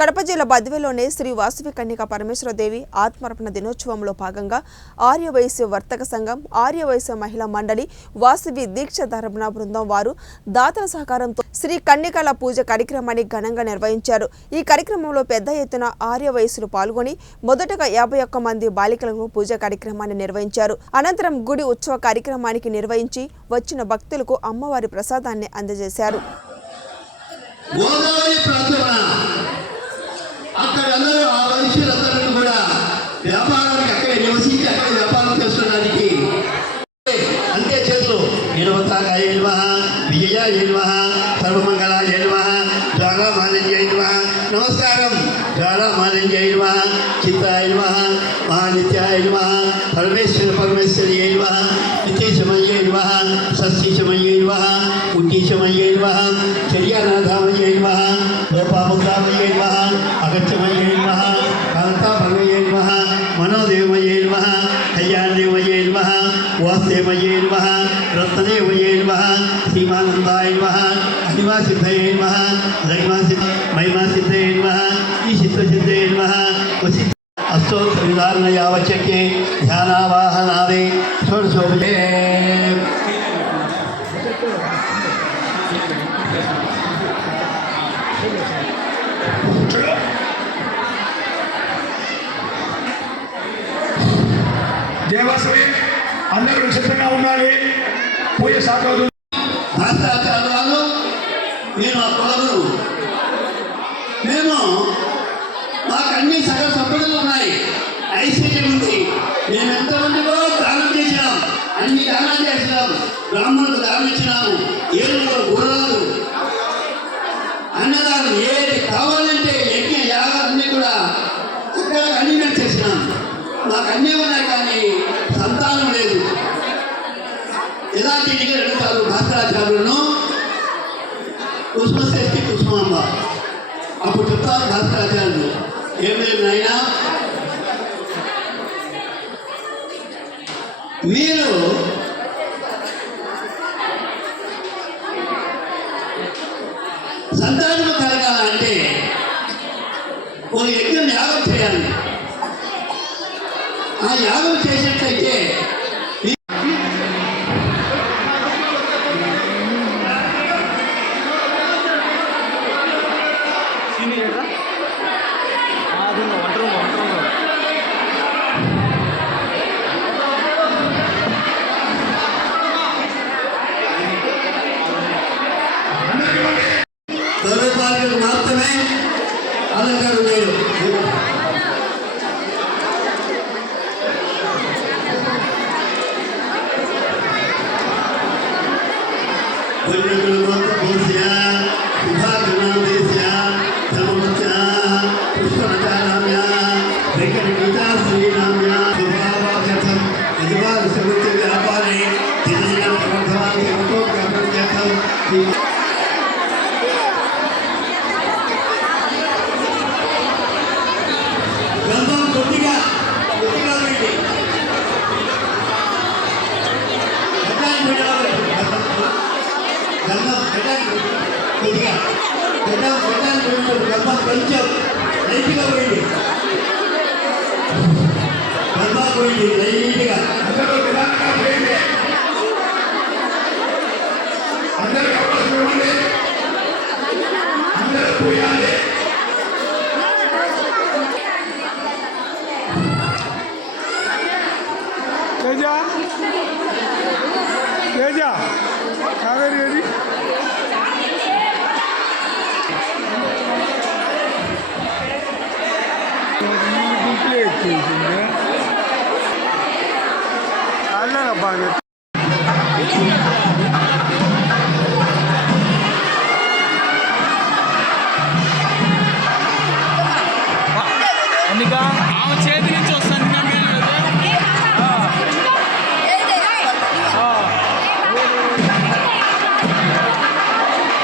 కడప జిల్లా బద్వేలోని శ్రీ వాసవి కన్యకా పరమేశ్వరదేవి ఆత్మార్పణ దినోత్సవంలో భాగంగా ఆర్యవైశ్య వర్తక సంఘం, ఆర్యవైశ్య మహిళా మండలి, వాసవి దీక్షాధారణ బృందం వారు దాతల సహకారంతో శ్రీ కన్యకల పూజ కార్యక్రమాన్ని ఘనంగా నిర్వహించారు. ఈ కార్యక్రమంలో పెద్ద ఎత్తున ఆర్యవైశ్యులు పాల్గొని మొదటగా 51 మంది బాలికలకు పూజ కార్యక్రమాన్ని నిర్వహించారు. అనంతరం గుడి ఉత్సవ కార్యక్రమానికి నిర్వహించి వచ్చిన భక్తులకు అమ్మవారి ప్రసాదాన్ని అందజేశారు. అక్కడ అందరూ ఆ వైశ్యులందరూ కూడా వ్యాపారానికి అక్కడే నివసించి అక్కడ వ్యాపారం చేసుకోవడానికి అంతే చేతులు నిరవతాకాయ నమః, విజయాయ నమః, సర్వమంగళాయ నమః, జ్వాలామాలిన్యాయ నమః, నమస్కారం, జ్వాలామాలిన్యాయ నమః, చిత్తాయ నమః, మహానిత్యాయ నమః, పరమేశ్వర్యై నమః, నిత్యశమయ్యై నమః, సస్యశమయ్యై నమః, ఉత్తీశమయ్యై నమః, చర్యానాథామయ్యై నమః, లోపాముద్రామయ్యై నమః, అగత్యమయ్యై నమః, కాంతాభంగయ్యై నమః, మనోదేవమయ్యై నమః, కళ్యాణదేవమయ్యై నమః, వాసుదేవమయ్యై నమః, రత్నదేవమయ్యై నమః, శ్రీమానందాయ నమః, అనివాసిద్ధయై నమః, మహిమాసిద్ధయై నమః, ఈశిత్వసిద్ధయై నమః, అష్టోత్తర విధారణ యావచ్చకే ధ్యానావాహనాదే షోడశోభే దేవాసవి అందరూ సిద్ధంగా ఉండాలి. పూజ సాగదు. భాస్కరాచార్యులు నేను ఆ కులగురు. మేము మాకు అన్ని సగ సంపదలు ఉన్నాయి, ఐశ్వర్యం ఉంది. మేము ఎంతమందిలో దానం చేసినాం, అన్ని దానాలు చేసినాం, బ్రాహ్మణులకు దానం ఇచ్చినాము, ఏళ్ళు గుర్రాలు అన్నదానం ఏది కావాలంటే యజ్ఞ యాగాలన్నీ కూడా అక్కడ అన్ని మేము చేసినాం. మాకు అన్నీ ఉన్నాయి కానీ సంతానం లేదు. ఎలాంటి అడుగుతారు భాస్కరాచార్యులను, పుష్పశ్రేష్ఠి పుష్పమాంబ. అప్పుడు చెప్తారు భాస్కరాచార్యులు, ఏం లేదు నాయనా, మీరు సంతానం కలగాలంటే ఒక యజ్ఞం యాగం చేయాలి. ఆ యాగం చేసినట్లయితే స్వరూపాలకు మాత్రమే అలంకారం లేదు. గంధం కొద్దిగా కొద్దిగా గంధం కొంచెం లైట్గా పోయింది, గంధం పోయింది లైట్గా. అందరూ పోయాలి. తేజ కావేరి ఏది అల్లనబ్బా అన్నికా